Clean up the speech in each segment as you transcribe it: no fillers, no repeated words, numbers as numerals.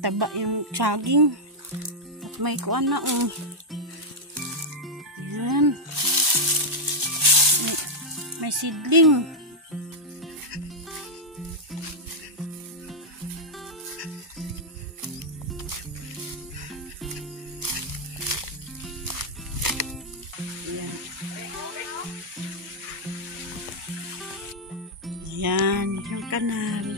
mataba yung saging. At may kuan na yan. May seedling. Yan, yung kanal.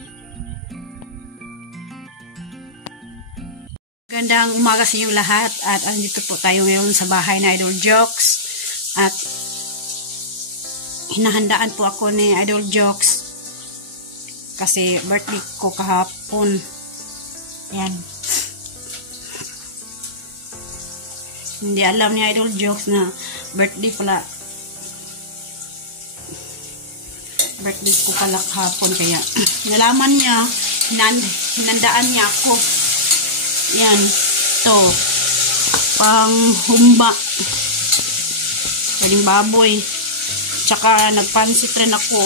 Gandang umaga sa inyo lahat at andito po tayo ngayon sa bahay na Idol Jokes at hinahandaan po ako ni Idol Jokes kasi birthday ko kahapon. Yan. Hindi alam ni Idol Jokes na birthday ko pala kahapon, kaya nalaman niya, hinandaan niya ako. Yan, to pang humba, paling baboy, tsaka nagpansit rin ako.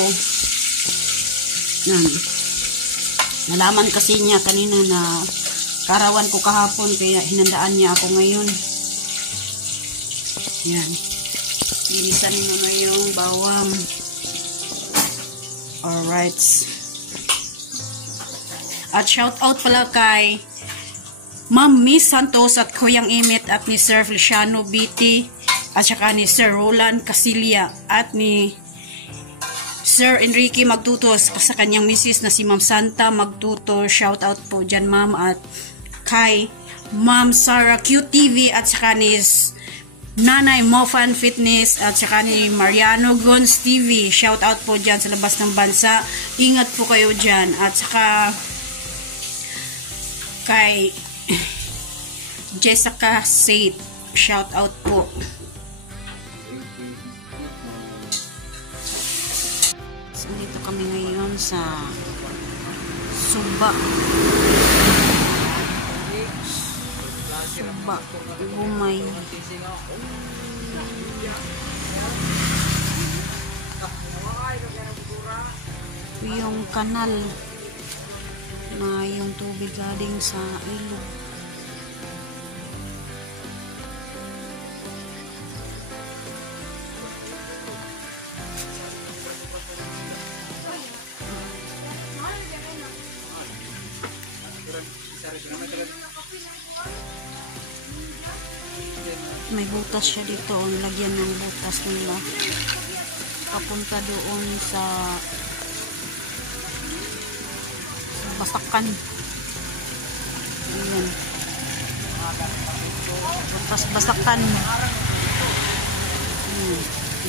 Yan, nalaman kasi niya kanina na karawan ko kahapon, kaya hinandaan niya ako ngayon. Yan, linisan mo na yung bawang. Alright. At shout out pala kay Ma'am Miss Santos at Kuyang Imit at ni Sir Feliciano BT at saka ni Sir Roland Casilia at ni Sir Enrique Magtutos sa kanyang misis na si Ma'am Santa Magtuto. Shout out po dyan, ma'am. At kay Ma'am Sarah QTV at saka ni Nanay Mofan Fitness at saka ni Mariano Gons TV. Shout out po dyan sa labas ng bansa. Ingat po kayo dyan. At saka kay Jessica Said. Shout out po. So, dito kami ngayon sa Suba. Suba. Gumay. Yung kanal na yung tubig galing sa ilog. May butas siya dito, lagyan ng butas nila papunta doon sa basakan. Ayan, butas basakan.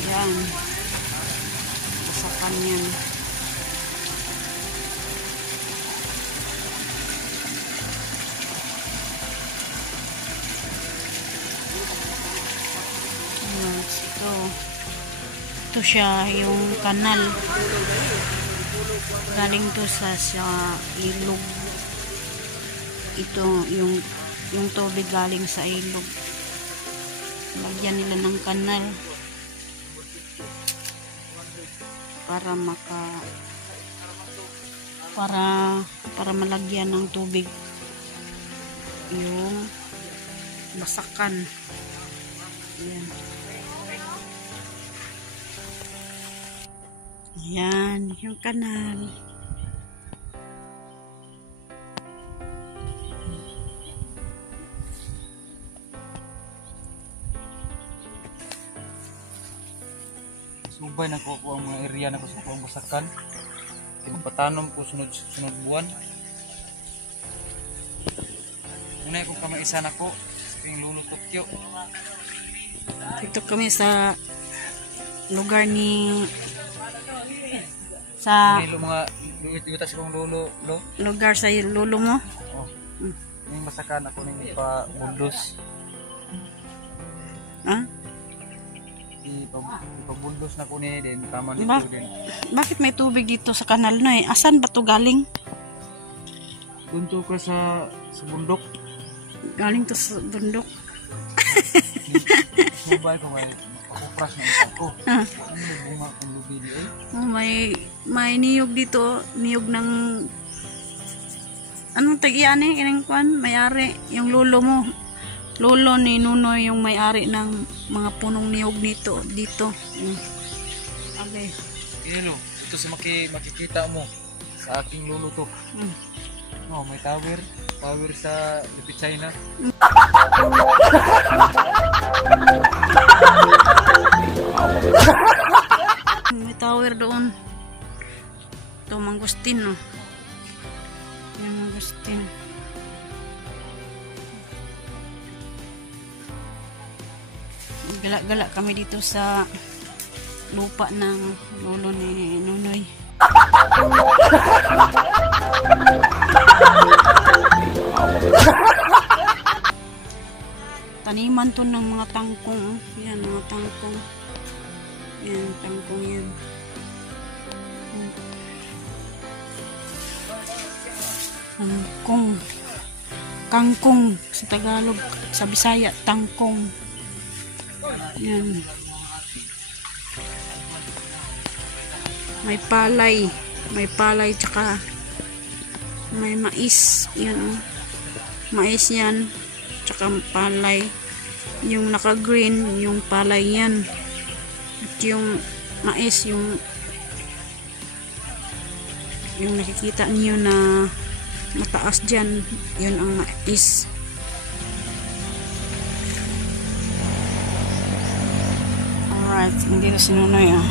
Yan, basakan yan. Ito siya, yung kanal galing to sa ilog. Ito yung tubig galing sa ilog, lagyan nila ng kanal para malagyan ng tubig yung basakan. Ayan. Ayan, yung kanal. Subay na ko ang mga area na ko sa kuang basakan. Patanom ko sunod buwan. Una ko kamaisa na ko sa ping Lolo Tokyo. Dito kami sa lugar ni sa mga duwit-duwit sa kong lolo, lugar sa lolo mo. Oh. Yung basakan ako ning ipa-bundos. Ha? Ipa-bundos na ko ni din tama nito din. Bakit may tubig dito sa kanal na eh? Asan ba to galing? Dunto ka sa bundok. Galing to sa bundok. Subay ko may pakupras na isa ko. Ano yung bunga kong lubi eh? Oh, may niyog dito, niyog ng Anong tag-iyan eh? Ining kwan, may-ari. Yung lolo mo. Lolo ni Nunoy yung may-ari ng mga punong niyog dito. Okay. Hello, ito si makikita mo. Sa aking lolo to. Oh, may tower. Tower sa Lipit China. May tower doon. Ito, mangustin, no? Yung mangustin. Gala-gala kami dito sa lupa ng lolo ni Nunoy. Taniman to ng mga tangkong. Yan, mga tangkong. Yan, tangkong yan. Tangkong. Kangkong sa Tagalog. Sa Bisaya, tangkong. Yan. May palay. May palay tsaka may mais. Yan, oh. Mais yan. Tsaka palay. Yung naka-green, yung palay yan. At yung mais, yung nakikita niyo na mataas dyan, yun ang mais. Alright, hindi na sinunoy ah.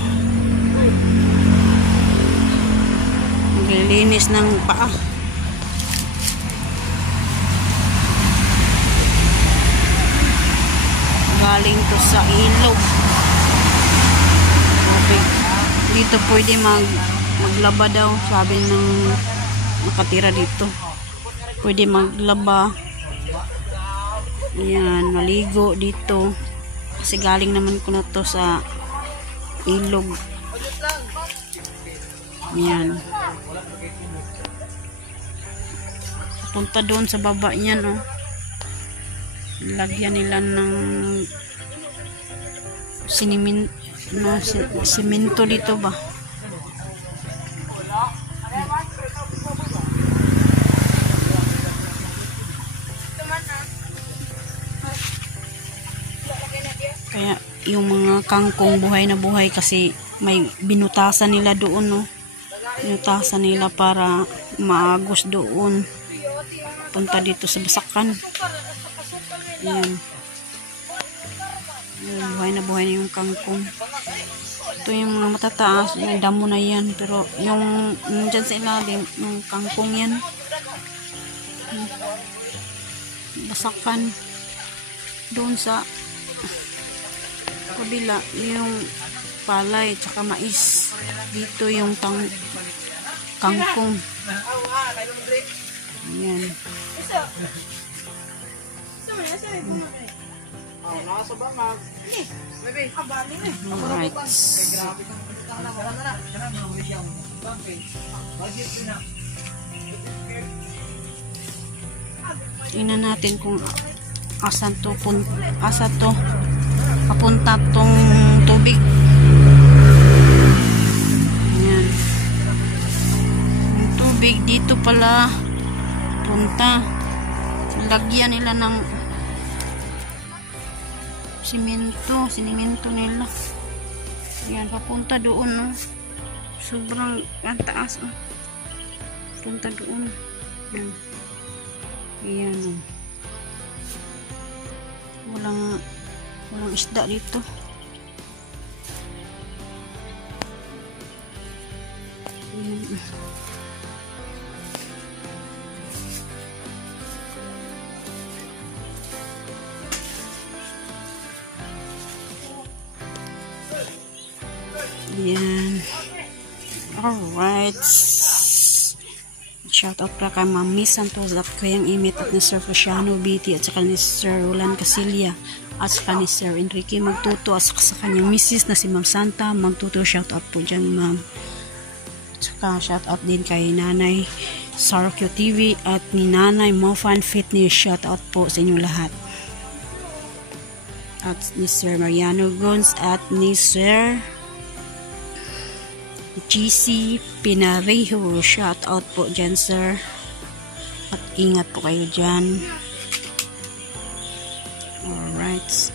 Naglilinis ng paa. Galing to sa ilog. Okay. Dito pwede maglaba daw, sabi ng nakatira dito. Pwede maglaba. Ayan, maligo dito. Kasi galing naman ko na to sa ilog. Ayan. Punta doon sa baba niyan, oh. Lagyan nila ng simento dito ba? Kaya yung mga kangkong buhay na buhay kasi may binutasan nila doon, no? Binutasan nila para maagos doon. Punta dito sa basakan. Ayan. Ayan, buhay na yung kangkong. Ito yung mga matataas, yung damo na yan. Pero yung dyan sa ilalim, yung kangkong yan. Basakan. Doon sa kabila, yung palay, tsaka mais. Dito yung kangkong. Ayan. Alright. Tingnan natin kung asa to papunta tong tubig. Ayan. Yung tubig dito pala punta. Lagyan nila ng sinimento nila. Ayan, papunta doon, no? Sobrang ang taas, oh. Punta doon. Ayan. Ayan, oh. Walang isda dito. Ayan. Yan. Alright. Shout out pra kay Mami Santos at Kuyang Imit at ni Sir Feliciano BT at saka ni Sir Roland Casilia at saka ni Sir Enrique Magtuto at saka sa kanyang misis na si Ma'am Santa Magtuto. Shout out po dyan, ma'am. At saka shout out din kay Nanay Sarkyo TV at ni Nanay Mofan Fitness. Shout out po sa inyong lahat. At ni Sir Mariano Gons at ni Sir GC Pinarejo. Shout out po dyan, sir. At Ingat po kayo dyan. Alright.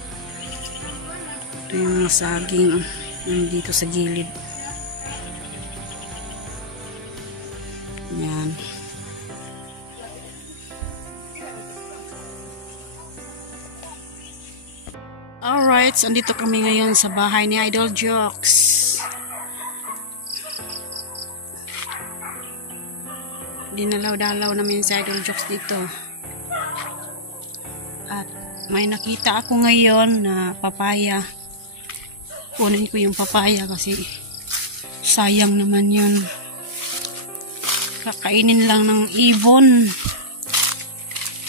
Ito yung mga saging dito sa gilid. Yan. Alright, so andito kami ngayon sa bahay ni Idol Jokes. Dinalaw-dalaw namin si Idol Jokes dito. At may nakita ako ngayon na papaya. Kunin ko yung papaya kasi sayang naman yun. Kakainin lang ng ibon.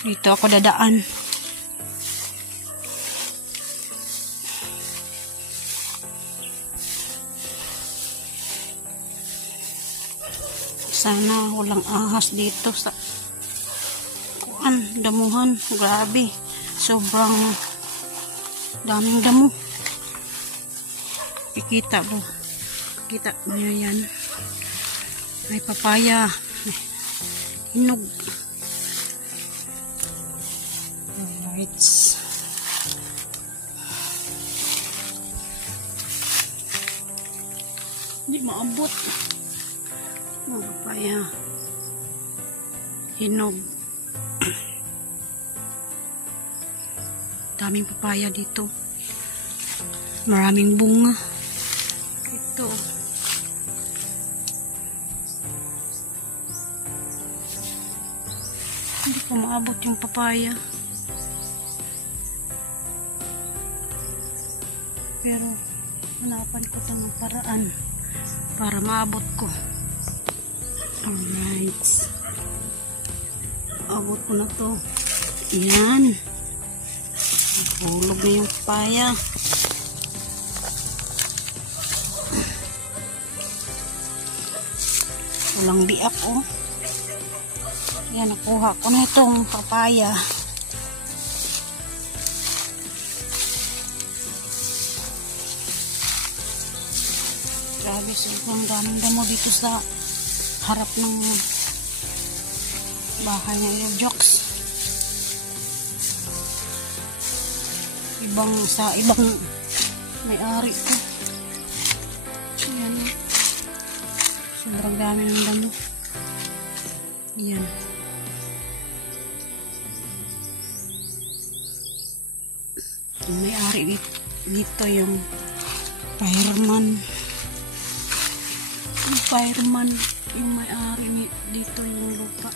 Dito ako dadaan. Sana walang ahas dito sa damuhan. Grabe. Sobrang daming damo. Kikita mo. Kita nyo yan. May papaya. May hinog. Alright. Hindi maabot. Papaya. Hinog. Daming papaya dito. Maraming bunga. Ito. Hindi ko maabot yung papaya. Pero hanapan ko ng paraan para maabot ko. Alright. Abot ko na to. Yan. Hulog na yung papaya. Walang biak, oh. Yan, nakuha ko na itong papaya. Grabe, sobrang daming damo dito sa harap ng bahay ng Idol Jokes. Sa ibang may-ari ko. Ayan. Sobrang dami ng damo. Ayan. Yung may-ari dito yung fireman. Yung fireman yung may-ari dito yung lupa.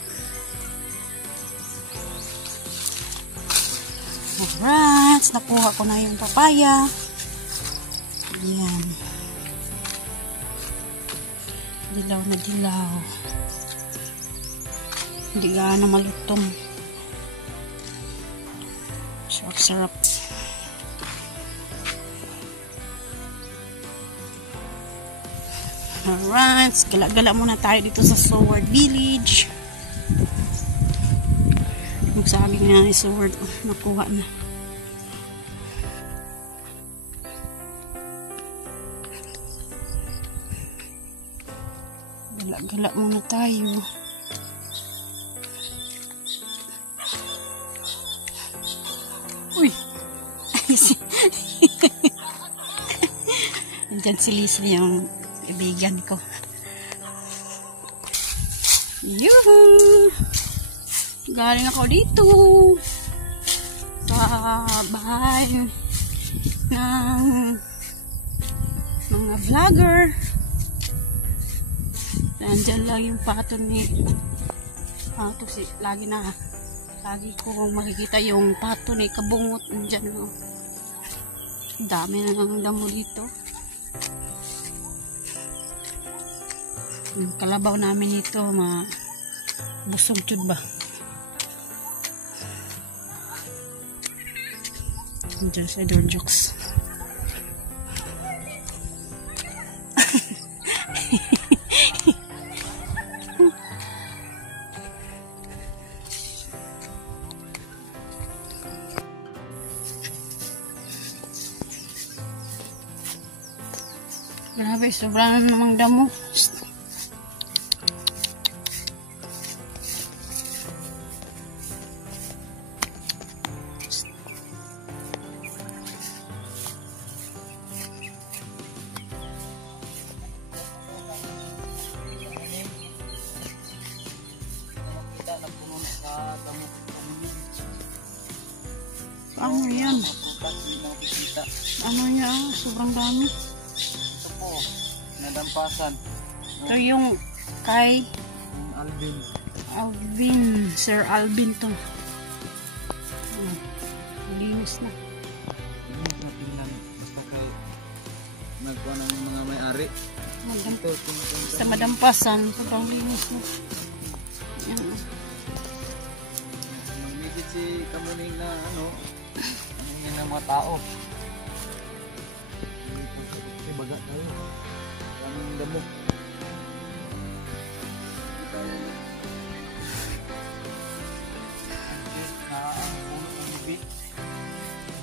Alright, nakuha ko na yung papaya. Yan. Dilaw na dilaw. Hindi gaano malutong. Sarap-sarap. Alright, gala-gala muna tayo dito sa Sword Village. Yung saging nga ni Sword, nakuha na. Gala-gala muna tayo. Uy! Andyan si Leslie yung kaibigan ko. Yuhuu! Galing ako dito sa bahay ng mga vlogger. Nandyan lang yung pato ni pato lagi ko makikita yung pato ni Kabungot. Nandyan lang. Dami na ng damo dito. Yung kalabaw namin ito busog jud ba. Diyan sa Idol Jokes. Grabe, sobrang namang damo. Nakadamo ano yun. Ano yan? Mga prutas, hindi makikita. Ano yan? Sobrang dami. Ito po, nadampasan. Ito yung kay Yung Alvin. Alvin. Sir Alvin to. Linis na. Yung sa tingnan, basta kay nagkuha ng mga may-ari. Ito, Sa madampasan. Sobrang linis na. Yan. Magmigit si Kamuning na ano yun ng mga tao. Kasi baga tayo. Kaming damo.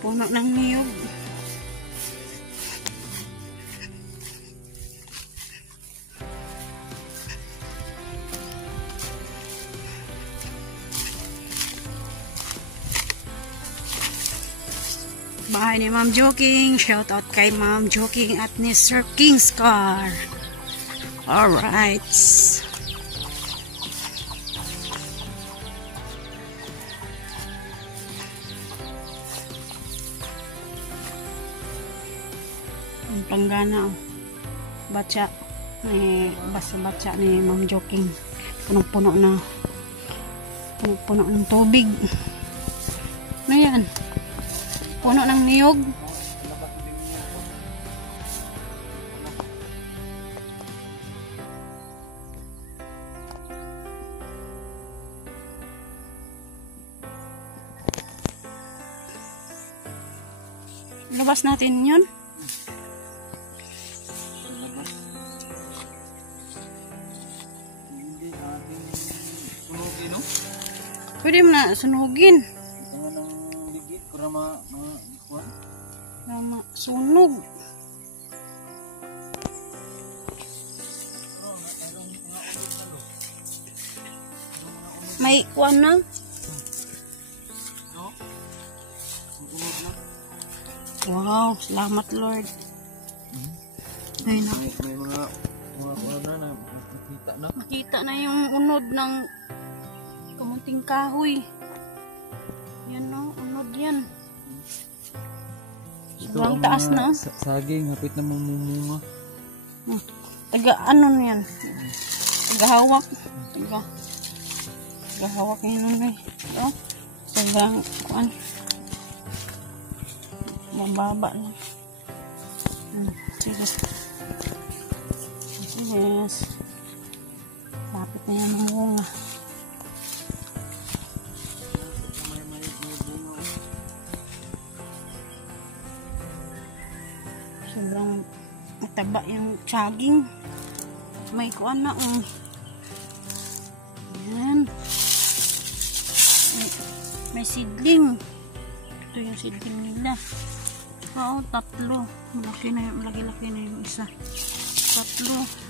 Puno ng niyog. Bahay ni Ma'am Joking. Shout out kay Ma'am Joking at ni Sir King's Car. Alright. Ang planggana, oh. Batsa. Basa-batsa ni Ma'am Joking. Punong-puno na. Punong-puno ng tubig. Ano yan? Puno ng niyog. Labas natin yun. Hindi natin sunugin, no? Pwede mo na sunugin. Ito nga ng ligit para mga ikuan. Tama, sunog. May kuwan na. No? Ang unod na. Wow, salamat Lord. Ay, na. May mga kuan na nakita na. Makita na yung unod ng kamunting kahoy. Yan no, unod yan. Sobrang taas na. Saging, hapit na mamumunga. Taga ano na yan? Tagahawak. Tagahawak yun na eh. Oh, sobrang kuan. Mababa na. Sige. Yes. Lapit na yan ang bunga. Sobrang mataba yung saging. May kuan na. Yan. May seedling. Ito yung seedling nila. Oo, 3. Malaki na yung, laki-laki na yung isa. 3.